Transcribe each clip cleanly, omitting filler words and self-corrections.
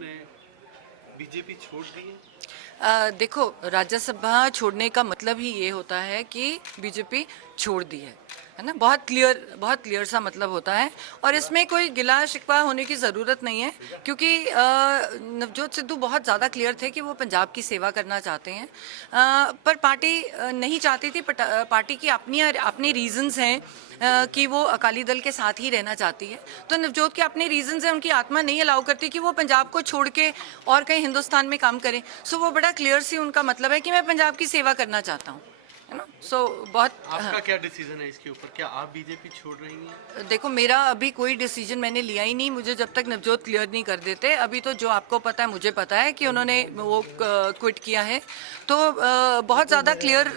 ने बीजेपी छोड़ दी है? देखो, राज्यसभा छोड़ने का मतलब ही ये होता है कि बीजेपी छोड़ दी है ना। बहुत क्लियर सा मतलब होता है। और इसमें कोई गिला शिकवा होने की ज़रूरत नहीं है, क्योंकि नवजोत सिद्धू बहुत ज़्यादा क्लियर थे कि वो पंजाब की सेवा करना चाहते हैं। पर पार्टी नहीं चाहती थी। पार्टी की अपनी रीजंस हैं कि वो अकाली दल के साथ ही रहना चाहती है। तो नवजोत के अपने रीजंस हैं, उनकी आत्मा नहीं अलाउ करती कि वो पंजाब को छोड़ के और कहीं हिंदुस्तान में काम करें। सो वो बड़ा क्लियर सी उनका मतलब है कि मैं पंजाब की सेवा करना चाहता हूँ, है ना। सो बहुत आपका क्या डिसीजन है इसके ऊपर? क्या आप बीजेपी छोड़ रही हैं? देखो, मेरा अभी कोई डिसीजन मैंने लिया ही नहीं, मुझे जब तक नवजोत क्लियर नहीं कर देते। अभी तो जो आपको पता है मुझे पता है कि उन्होंने वो क्विट किया है। तो बहुत ज़्यादा क्लियर,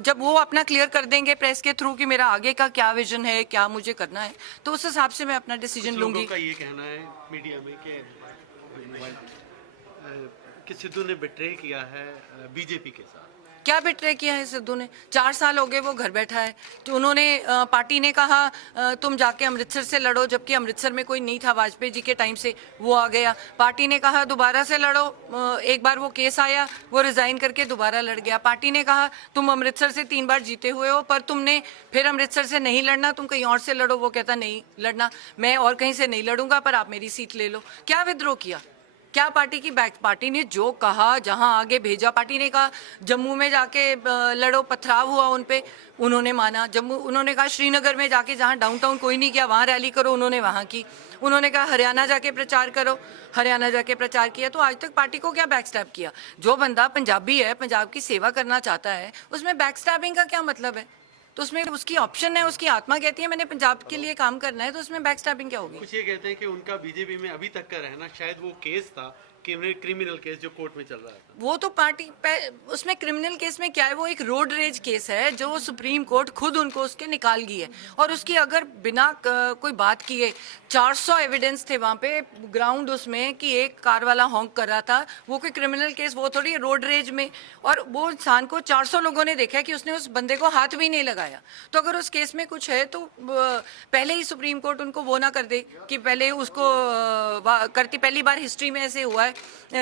जब वो अपना क्लियर कर देंगे प्रेस के थ्रू कि मेरा आगे का क्या विजन है, क्या मुझे करना है, तो उस हिसाब से मैं अपना डिसीजन कुछ लोगों लूंगी। का ये कहना है मीडिया में कि सिद्धू ने बिट्रे किया है बीजेपी के साथ। क्या बिट्रे किया है सिद्धू ने? 4 साल हो गए वो घर बैठा है। तो उन्होंने पार्टी ने कहा तुम जाके अमृतसर से लड़ो, जबकि अमृतसर में कोई नहीं था वाजपेयी जी के टाइम से, वो आ गया। पार्टी ने कहा दोबारा से लड़ो, एक बार वो केस आया, वो रिजाइन करके दोबारा लड़ गया। पार्टी ने कहा तुम अमृतसर से 3 बार जीते हुए हो, पर तुमने फिर अमृतसर से नहीं लड़ना, तुम कहीं और से लड़ो। वो कहता नहीं लड़ना, मैं और कहीं से नहीं लड़ूंगा, पर आप मेरी सीट ले लो। क्या विद्रोह किया? क्या पार्टी की बैक? पार्टी ने जो कहा, जहां आगे भेजा, पार्टी ने कहा जम्मू में जाके लड़ो, पथराव हुआ उन पे, उन्होंने माना। जम्मू, उन्होंने कहा श्रीनगर में जाके जहां डाउनटाउन कोई नहीं किया वहां रैली करो, उन्होंने वहां की। उन्होंने कहा हरियाणा जाके प्रचार करो, हरियाणा जाके प्रचार किया। तो आज तक पार्टी को क्या बैकस्टैब किया? जो बंदा पंजाबी है, पंजाब की सेवा करना चाहता है, उसमें बैकस्टैबिंग का क्या मतलब है? तो उसमें उसकी ऑप्शन है, उसकी आत्मा कहती है मैंने पंजाब के लिए काम करना है, तो उसमें बैकस्टैबिंग क्या होगी? कुछ ये कहते हैं कि उनका बीजेपी में अभी तक का रहना शायद वो केस था, क्रिमिनल केस जो कोर्ट में चल रहा था। वो तो उसमें क्रिमिनल केस में क्या है? वो एक रोड रेज केस है जो सुप्रीम कोर्ट खुद उनको उसके निकाल गई है। और उसकी अगर बिना कोई बात किए 400 एविडेंस थे वहाँ पे ग्राउंड उसमें कि एक कार वाला हॉन्क कर रहा था, वो कोई क्रिमिनल केस वो थोड़ी है रोड रेज में। और वो इंसान को 400 लोगों ने देखा कि उसने उस बंदे को हाथ भी नहीं लगाया। तो अगर उस केस में कुछ है तो पहले ही सुप्रीम कोर्ट उनको वो ना कर दे कि पहले उसको करती। पहली बार हिस्ट्री में ऐसे हुआ है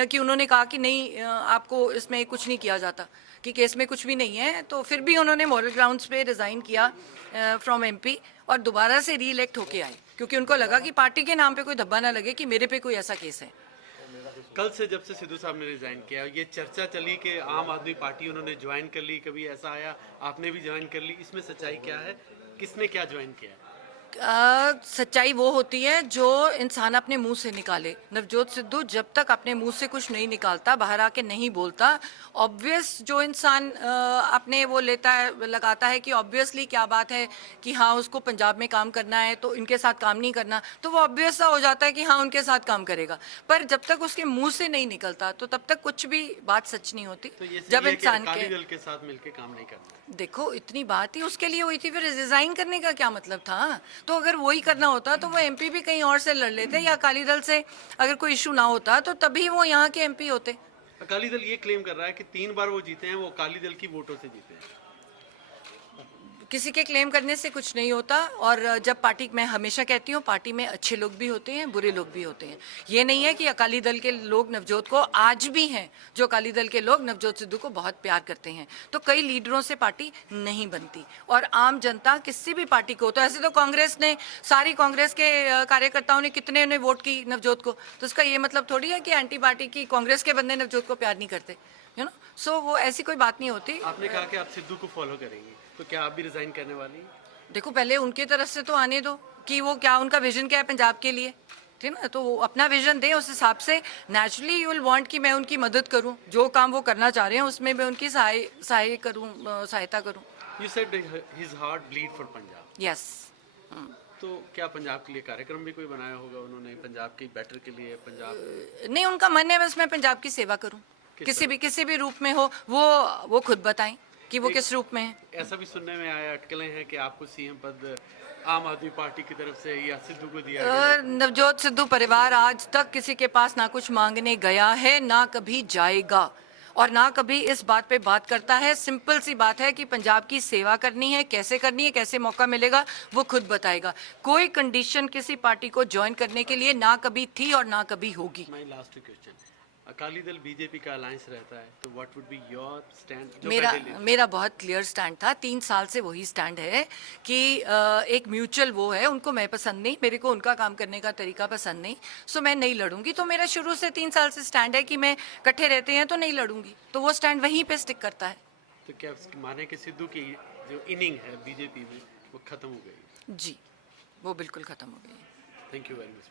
कि उन्होंने कहा कि नहीं आपको इसमें कुछ नहीं किया जाता, कि केस में कुछ भी नहीं है। तो फिर भी उन्होंने मॉरल ग्राउंड्स पे रिजाइन किया फ्रॉम एमपी और दोबारा से री इलेक्ट होके आए, क्योंकि उनको लगा कि पार्टी के नाम पे कोई धब्बा ना लगे कि मेरे पे कोई ऐसा केस है। कल से जब से सिद्धू साहब ने रिजाइन किया, ये चर्चा चली कि आम आदमी पार्टी उन्होंने ज्वाइन कर ली, कभी ऐसा आया आपने भी ज्वाइन कर ली, इसमें सच्चाई क्या है? किसने क्या ज्वाइन किया है? सच्चाई वो होती है जो इंसान अपने मुंह से निकाले। नवजोत सिद्धू जब तक अपने मुंह से कुछ नहीं निकालता, बाहर आके नहीं बोलता, ऑब्वियस जो इंसान अपने वो लेता है, लगाता है कि ऑब्वियसली क्या बात है कि हाँ उसको पंजाब में काम करना है तो इनके साथ काम नहीं करना, तो वो ऑब्वियस सा हो जाता है कि हाँ उनके साथ काम करेगा। पर जब तक उसके मुंह से नहीं निकलता तो तब तक कुछ भी बात सच नहीं होती। तो ये जब इंसान अकाली दल के साथ मिलकर काम नहीं करना। देखो, इतनी बात ही उसके लिए हुई थी, फिर रिजाइन करने का क्या मतलब था? तो अगर वही करना होता तो वो एमपी भी कहीं और से लड़ लेते, या अकाली दल से अगर कोई इशू ना होता तो तभी वो यहाँ के एमपी होते। अकाली दल ये क्लेम कर रहा है कि 3 बार वो जीते हैं, वो अकाली दल की वोटों से जीते हैं। किसी के क्लेम करने से कुछ नहीं होता। और जब पार्टी, मैं हमेशा कहती हूँ पार्टी में अच्छे लोग भी होते हैं, बुरे लोग भी होते हैं। ये नहीं है कि अकाली दल के लोग नवजोत को, आज भी हैं जो अकाली दल के लोग नवजोत सिद्धू को बहुत प्यार करते हैं। तो कई लीडरों से पार्टी नहीं बनती, और आम जनता किसी भी पार्टी को, तो ऐसे तो कांग्रेस ने, सारी कांग्रेस के कार्यकर्ताओं ने कितने ने वोट की नवजोत को, तो इसका ये मतलब थोड़ी है कि एंटी पार्टी की कांग्रेस के बंदे नवजोत को प्यार नहीं करते, यू नो। सो वो ऐसी कोई बात नहीं होती। आपने कहा कि आप सिद्धू को फॉलो करेंगी, तो क्या आप भी रिजाइन करने वाली हैं? देखो, पहले उनकी तरफ से तो आने दो कि वो क्या, उनका विजन क्या है पंजाब के लिए, ठीक है ना। तो वो अपना विजन दें, उस हिसाब से नेचुरली यू विल वांट कि मैं उनकी मदद करूं, जो काम वो करना चाह रहे हैं उसमें मैं उनकी सहायता करूं। You said his heart bleed for Punjab. Yes. तो क्या पंजाब के लिए कार्यक्रम भी कोई बनाया होगा उन्होंने, पंजाब के बेटर के लिए? पंजाब नहीं, उनका मन है बस मैं पंजाब की सेवा करूं, किसी भी रूप में हो, वो खुद बताएं कि वो किस रूप में है। ऐसा भी सुनने में आया, अटकलें हैं कि आपको सीएम पद आम आदमी पार्टी की तरफ से या सिद्धू को दिया गया। नवजोत सिद्धू परिवार आज तक किसी के पास ना कुछ मांगने गया है, ना कभी जाएगा। और ना कभी इस बात पे बात करता है। सिंपल सी बात है कि पंजाब की सेवा करनी है, कैसे मौका मिलेगा वो खुद बताएगा। कोई कंडीशन किसी पार्टी को ज्वाइन करने के लिए ना कभी थी और ना कभी होगी। My last question, Akali Dal BJP का अलायंस रहता है, तो what would be your stand? मेरा बहुत क्लियर स्टैंड था, 3 साल से वही स्टैंड है कि एक म्यूचुअल वो है, उनको मैं पसंद नहीं, मेरे को उनका काम करने का तरीका पसंद नहीं, सो मैं नहीं लड़ूंगी। तो मेरा शुरू से 3 साल से स्टैंड है कि मैं इकट्ठे रहते हैं तो नहीं लड़ूंगी, तो वो स्टैंड वहीं पे स्टिक करता है। तो क्या माने कि सिद्धू की जो इनिंग है बीजेपी में वो खत्म हो गई? जी, वो बिल्कुल खत्म हो गई है। Thank you very much.